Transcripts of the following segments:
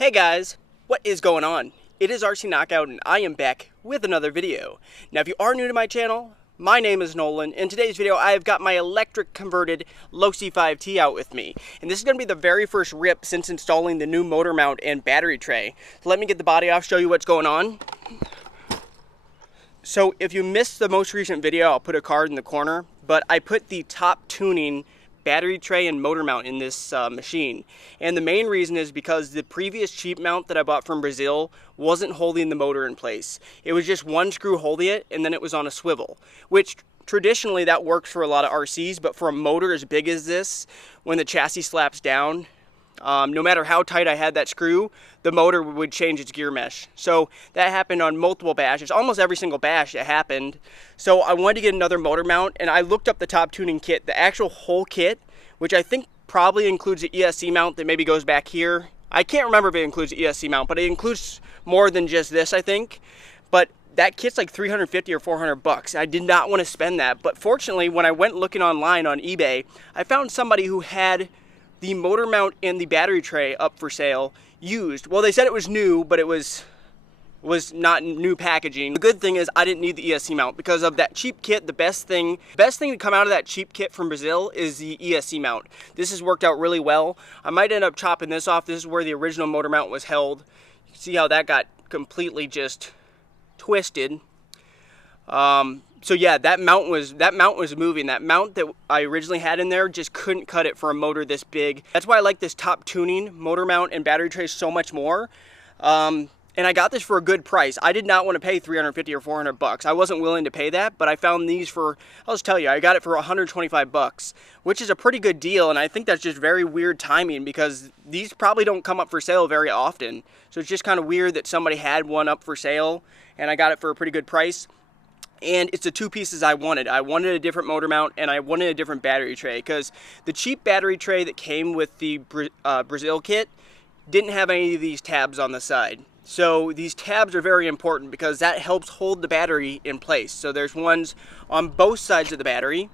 Hey guys, what is going on? It is RC Knockout and I am back with another video. Now if you are new to my channel, my name is Nolan. In today's video I have got my electric converted Losi 5T out with me. And this is going to be the very first rip since installing the new motor mount and battery tray. So let me get the body off, show you what's going on. So if you missed the most recent video, I'll put a card in the corner, but I put the top tuning battery tray and motor mount in this machine. And the main reason is because the previous cheap mount that I bought from Brazil wasn't holding the motor in place. It was just one screw holding it and then it was on a swivel, which traditionally that works for a lot of RCs, but for a motor as big as this, when the chassis slaps down, no matter how tight I had that screw, the motor would change its gear mesh. So that happened on multiple bashes, almost every single bash it happened. So I wanted to get another motor mount, and I looked up the top tuning kit, the actual whole kit, which I think probably includes the ESC mount that maybe goes back here. I can't remember if it includes the ESC mount, but it includes more than just this, I think. But that kit's like 350 or 400 bucks. I did not want to spend that, but fortunately when I went looking online on eBay, I found somebody who had the motor mount and the battery tray up for sale used. Well, they said it was new, but it was not new packaging. The good thing is I didn't need the ESC mount because of that cheap kit. The best thing to come out of that cheap kit from Brazil is the ESC mount. This has worked out really well. I might end up chopping this off. This is where the original motor mount was held. You can see how that got completely just twisted. So yeah, that mount was moving. That mount that I originally had in there just couldn't cut it for a motor this big. That's why I like this top tuning motor mount and battery tray so much more. And I got this for a good price. I did not want to pay 350 or 400 bucks. I wasn't willing to pay that, but I found these for, I'll just tell you, I got it for 125 bucks, which is a pretty good deal. And I think that's just very weird timing because these probably don't come up for sale very often. So it's just kind of weird that somebody had one up for sale and I got it for a pretty good price. And it's the two pieces I wanted. I wanted a different motor mount and I wanted a different battery tray because the cheap battery tray that came with the Brazil kit didn't have any of these tabs on the side. So these tabs are very important because that helps hold the battery in place. So there's ones on both sides of the battery,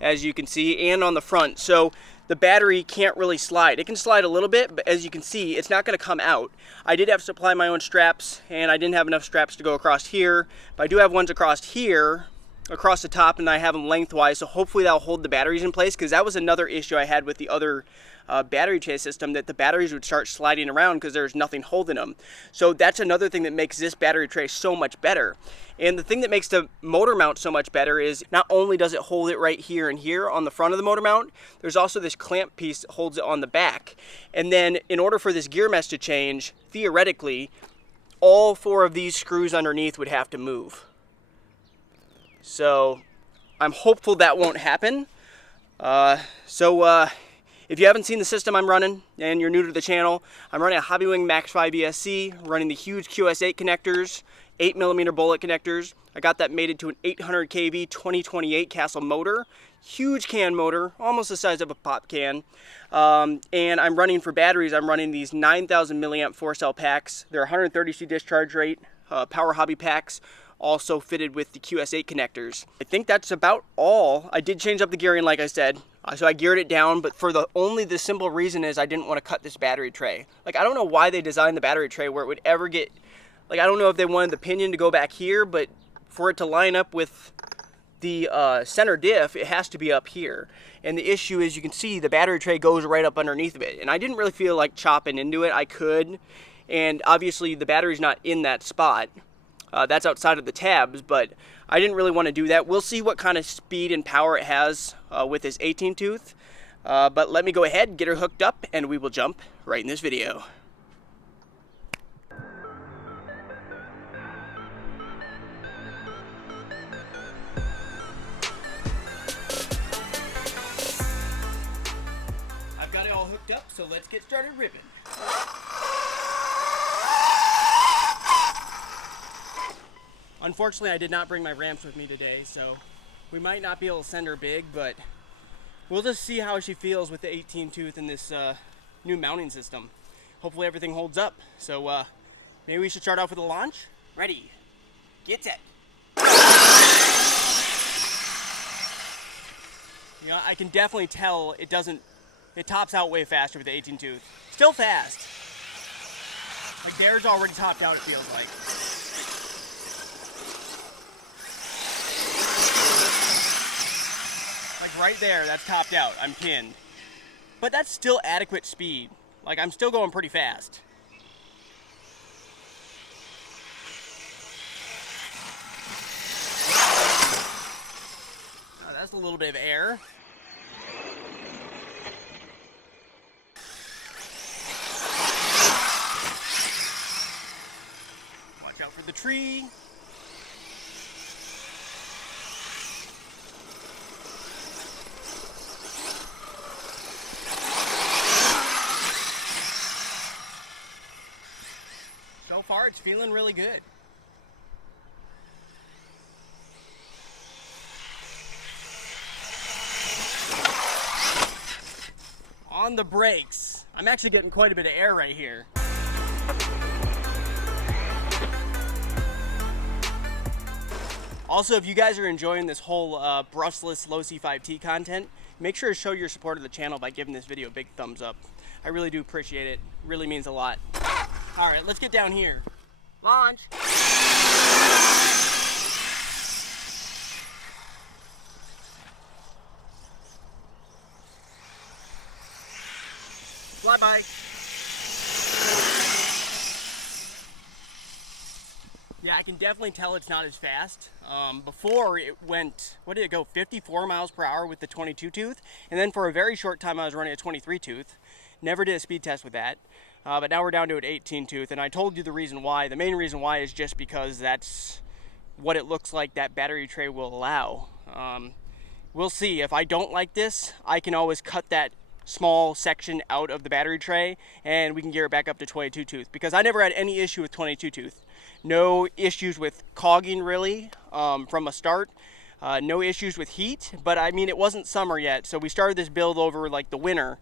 as you can see, and on the front. So the battery can't really slide. It can slide a little bit, but as you can see, it's not going to come out. I did have to supply my own straps, and I didn't have enough straps to go across here, but I do have ones across here, across the top, and I have them lengthwise, so hopefully that'll hold the batteries in place, because that was another issue I had with the other battery tray system, that the batteries would start sliding around because there's nothing holding them. So that's another thing that makes this battery tray so much better. And the thing that makes the motor mount so much better is not only does it hold it right here and here on the front of the motor mount, there's also this clamp piece that holds it on the back. And then in order for this gear mesh to change, theoretically, all four of these screws underneath would have to move. So I'm hopeful that won't happen. If you haven't seen the system I'm running and you're new to the channel, I'm running a Hobbywing Max 5 ESC, running the huge QS8 connectors, 8mm bullet connectors. I got that mated to an 800 kV 2028 Castle motor, huge can motor, almost the size of a pop can. And I'm running for batteries, I'm running these 9,000 milliamp 4-cell packs. They're 130C discharge rate, power hobby packs, also fitted with the QS8 connectors. I think that's about all. I did change up the gearing like I said, so I geared it down, but for only the simple reason is I didn't want to cut this battery tray. Like, I don't know why they designed the battery tray where it would ever get, like, I don't know if they wanted the pinion to go back here, but for it to line up with the center diff, it has to be up here. And the issue is, you can see the battery tray goes right up underneath of it, and I didn't really feel like chopping into it. I could, and obviously the battery's not in that spot. That's outside of the tabs, but I didn't really want to do that. We'll see what kind of speed and power it has with this 18 tooth. But let me go ahead, get her hooked up, and we will jump right in this video. I've got it all hooked up, so let's get started ripping. Unfortunately, I did not bring my ramps with me today, so we might not be able to send her big, but we'll just see how she feels with the 18 tooth in this new mounting system. Hopefully everything holds up. So maybe we should start off with a launch. Ready, get set. You know, I can definitely tell it tops out way faster with the 18 tooth. still fast. Like theirs already topped out, it feels like. Like right there, that's topped out, I'm pinned. But that's still adequate speed. Like I'm still going pretty fast. Oh, that's a little bit of air. Watch out for the tree. So far, it's feeling really good. On the brakes. I'm actually getting quite a bit of air right here. Also, if you guys are enjoying this whole brushless Losi 5T content, make sure to show your support of the channel by giving this video a big thumbs up. I really do appreciate it. It really means a lot. All right, let's get down here. Launch. Fly bike. Yeah, I can definitely tell it's not as fast. Before it went, what did it go, 54 miles per hour with the 22 tooth? And then for a very short time I was running a 23 tooth. Never did a speed test with that. But now we're down to an 18 tooth, and I told you the reason why. The main reason why is just because that's what it looks like that battery tray will allow. We'll see. If I don't like this, I can always cut that small section out of the battery tray and we can gear it back up to 22 tooth, because I never had any issue with 22 tooth. No issues with cogging really from a start. No issues with heat, but I mean, it wasn't summer yet, so we started this build over like the winter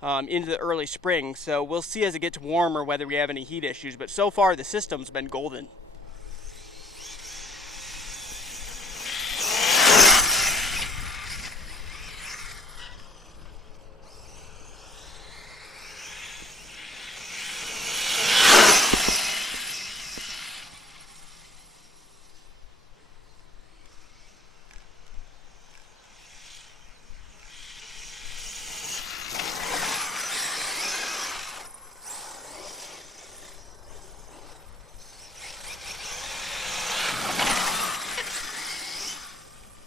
into the early spring, so we'll see as it gets warmer whether we have any heat issues, but so far the system's been golden.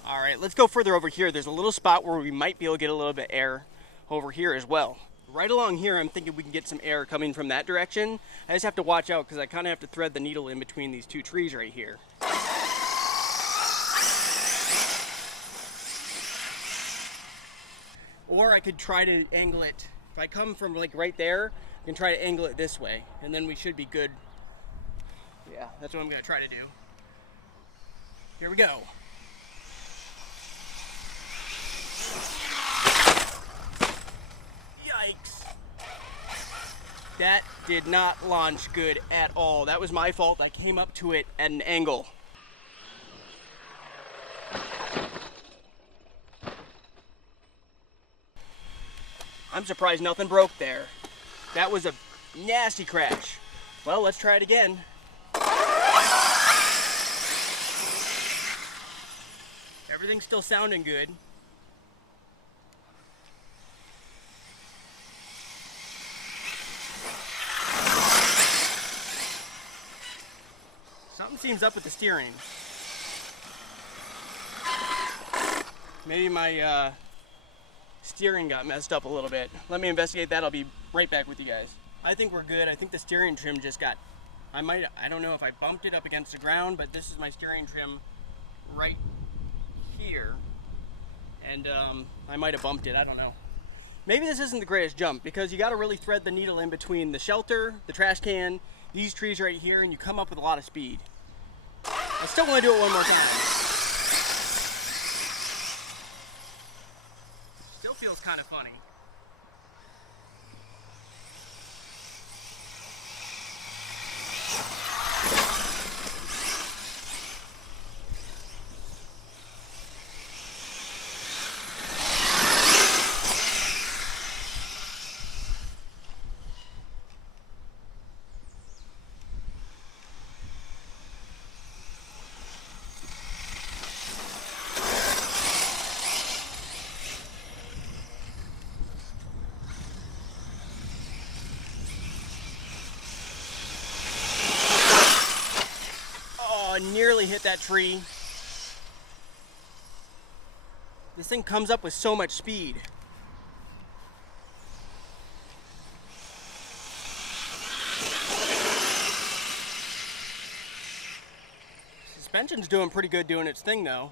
Alright, let's go further over here. There's a little spot where we might be able to get a little bit of air over here as well. Right along here, I'm thinking we can get some air coming from that direction. I just have to watch out because I kind of have to thread the needle in between these two trees right here. Or I could try to angle it. If I come from like right there, I can try to angle it this way, and then we should be good. Yeah, that's what I'm going to try to do. Here we go. Yikes. That did not launch good at all. That was my fault. I came up to it at an angle. I'm surprised nothing broke there. That was a nasty crash. Well, let's try it again. Everything's still sounding good. Something seems up with the steering. Maybe my steering got messed up a little bit. Let me investigate that. I'll be right back with you guys. I think we're good. I think the steering trim just got, I don't know if I bumped it up against the ground, but this is my steering trim right here. And I might have bumped it, I don't know. Maybe this isn't the greatest jump because you got to really thread the needle in between the shelter, the trash can, these trees right here, and you come up with a lot of speed. I still want to do it one more time. Still feels kind of funny. barely hit that tree. This thing comes up with so much speed. Suspension's doing pretty good doing its thing though.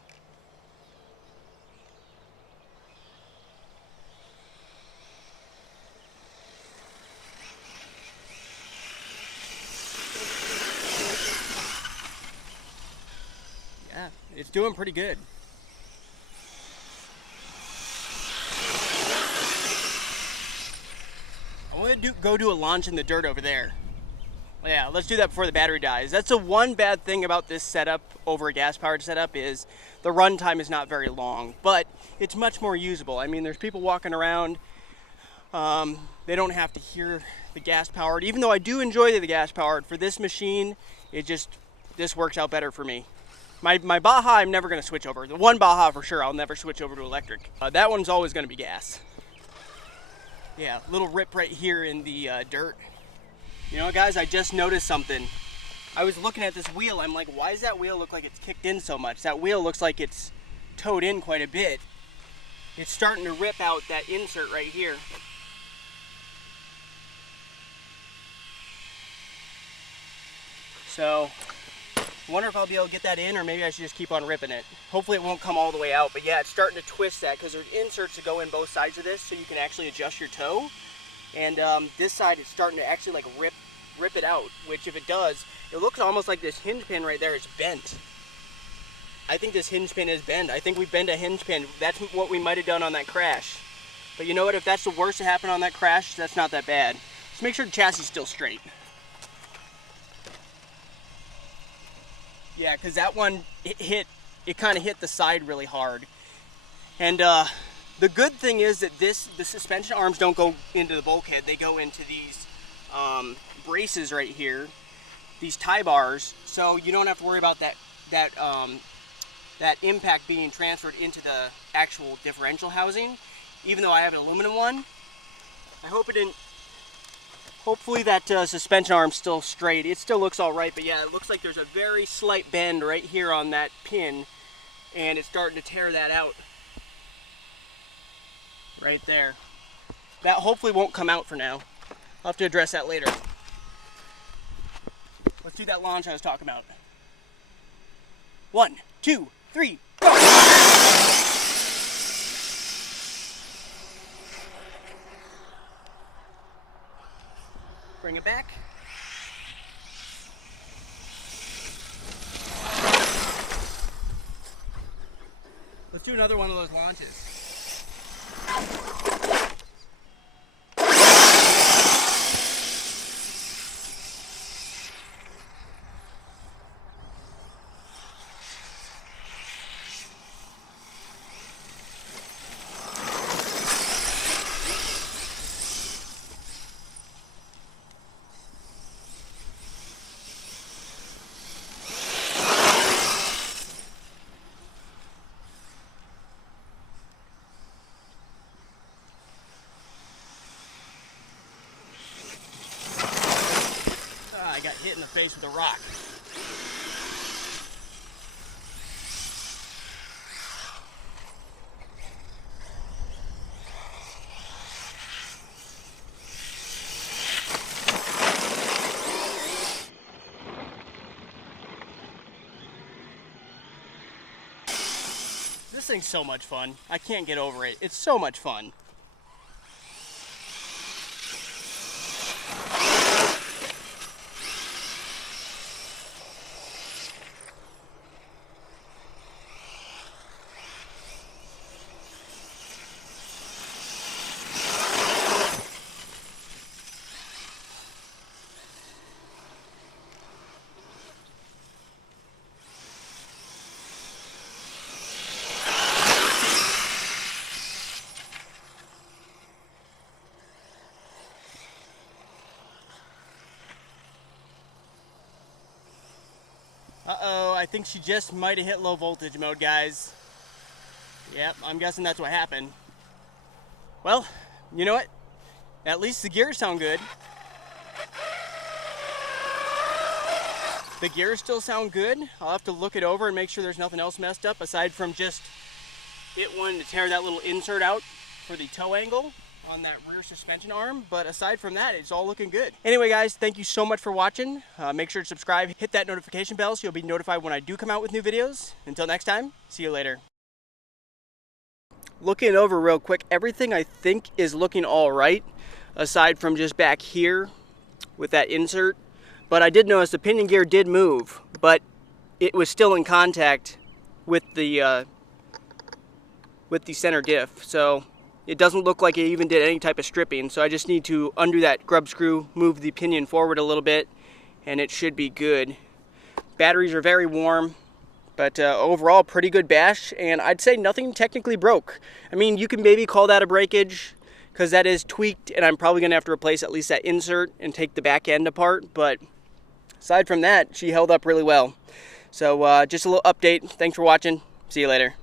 Yeah, it's doing pretty good. I want to go do a launch in the dirt over there. Yeah, let's do that before the battery dies. That's the one bad thing about this setup over a gas-powered setup is the run time is not very long, but it's much more usable. I mean, there's people walking around. They don't have to hear the gas-powered. Even though I do enjoy the gas-powered, for this machine, this works out better for me. My Baja, I'm never going to switch over. The one Baja for sure, I'll never switch over to electric. That one's always going to be gas. Yeah, little rip right here in the dirt. You know, guys, I just noticed something. I was looking at this wheel. I'm like, why does that wheel look like it's kicked in so much? That wheel looks like it's towed in quite a bit. It's starting to rip out that insert right here. So, I wonder if I'll be able to get that in, or maybe I should just keep on ripping it. Hopefully it won't come all the way out, but yeah, it's starting to twist that because there's inserts that go in both sides of this so you can actually adjust your toe. And this side is starting to actually like rip it out, which if it does, it looks almost like this hinge pin right there is bent. I think this hinge pin is bent. I think we bent a hinge pin. That's what we might have done on that crash. But you know what, if that's the worst that happened on that crash, that's not that bad. Just make sure the chassis is still straight. Yeah, because that one, it kind of hit the side really hard. And the good thing is that the suspension arms don't go into the bulkhead. They go into these braces right here, these tie bars, so you don't have to worry about that impact being transferred into the actual differential housing, even though I have an aluminum one. I hope it didn't. Hopefully that suspension arm's still straight. It still looks all right, but yeah, it looks like there's a very slight bend right here on that pin, and it's starting to tear that out. Right there. That hopefully won't come out for now. I'll have to address that later. Let's do that launch I was talking about. 1, 2, 3, go! Bring it back. Let's do another one of those launches. I got hit in the face with a rock. This thing's so much fun. I can't get over it. It's so much fun. Uh-oh, I think she just might have hit low voltage mode, guys. Yep, I'm guessing that's what happened. Well, you know what? At least the gears sound good. The gears still sound good. I'll have to look it over and make sure there's nothing else messed up aside from just it wanting to tear that little insert out for the toe angle on that rear suspension arm. But aside from that, it's all looking good. Anyway, guys, thank you so much for watching. Make sure to subscribe, hit that notification bell so you'll be notified when I do come out with new videos. Until next time, see you later. Looking it over real quick, everything I think is looking all right, aside from just back here with that insert. But I did notice the pinion gear did move, but it was still in contact with the center diff. So it doesn't look like it even did any type of stripping. So I just need to undo that grub screw, move the pinion forward a little bit, and it should be good. Batteries are very warm, but overall pretty good bash, and I'd say nothing technically broke. I mean, you can maybe call that a breakage, because that is tweaked, and I'm probably going to have to replace at least that insert and take the back end apart, but aside from that, she held up really well. So just a little update. Thanks for watching. See you later.